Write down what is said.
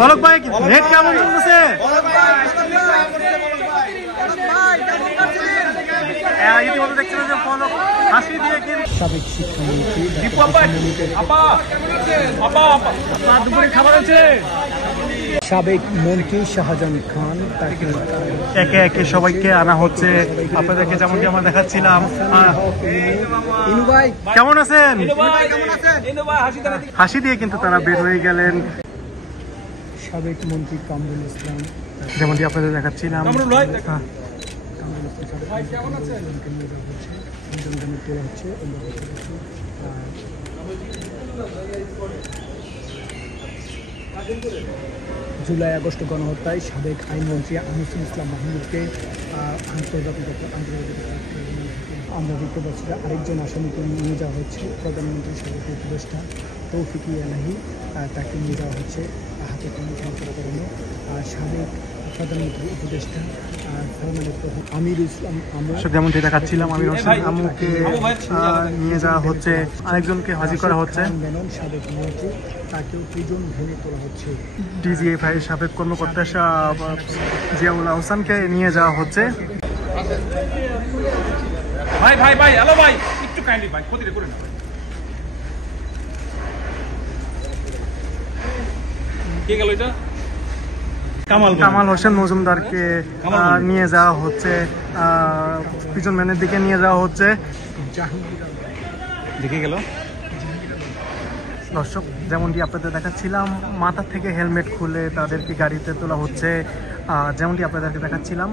পলক ভাই নেট কেমন চলতেছে? ইতিমধ্যে দেখছিলেন যে পলক হাসি দিয়ে সাবেক শিক্ষামন্ত্রী দুপুরে খাবার আছে। সাবেক মন্ত্রী শাহজাহান খান তাকে একে একে সবাইকে আনা হচ্ছে। আপনাদেরকে যেমনটি আমরা দেখাচ্ছিলাম। কেমন আছেন? হাসি দিয়ে কিন্তু তারা বের হয়ে গেলেন। সাবেক মন্ত্রী কামরুল ইসলাম যেমনটি আপনাদের দেখাচ্ছিলাম। জুলাই আগস্ট গণহত্যায় সাবেক আইনমন্ত্রী আনিসুল ইসলাম মাহমুদকে আন্তর্জাতিক আমরা দেখতে পাচ্ছি যে আরেকজন আসামিকে নিয়ে যাওয়া হচ্ছে। প্রধানমন্ত্রী সাবেক উপদেষ্টা তৌফিক ইয়ালাহি তাকে নিয়ে যাওয়া হচ্ছে হাতে কারণে। সাবেক প্রধানমন্ত্রী উপদেষ্টা আমির ইসলাম যেমনটি দেখাচ্ছিলাম আমির হোসেন আমুকে নিয়ে যাওয়া হচ্ছে। আরেকজনকে হাজির করা হচ্ছে। সাবেক মন্ত্রী তাকেও প্রিজন ভেঙে তোলা হচ্ছে। ডিজিএফআই সাবেক কর্মকর্তা জিয়াউল আহসানকে নিয়ে যাওয়া হচ্ছে। ভাই ভাই ভাই হ্যালো ভাই একটু কাইন্ডলি ভাই ক্ষতিটা করে না। কে গেল এটা? কামাল হোসেন মজুমদারকে নিয়ে যাওয়া হচ্ছে। পিছন ম্যানের দিকে নিয়ে যাওয়া হচ্ছে। দেখে গেল দর্শক যেমনটি আপনাদের দেখাচ্ছিলাম মাথা থেকে হেলমেট খুলে তাদেরকে গাড়িতে তোলা হচ্ছে। যেমনটি আপনাদেরকে দেখাচ্ছিলাম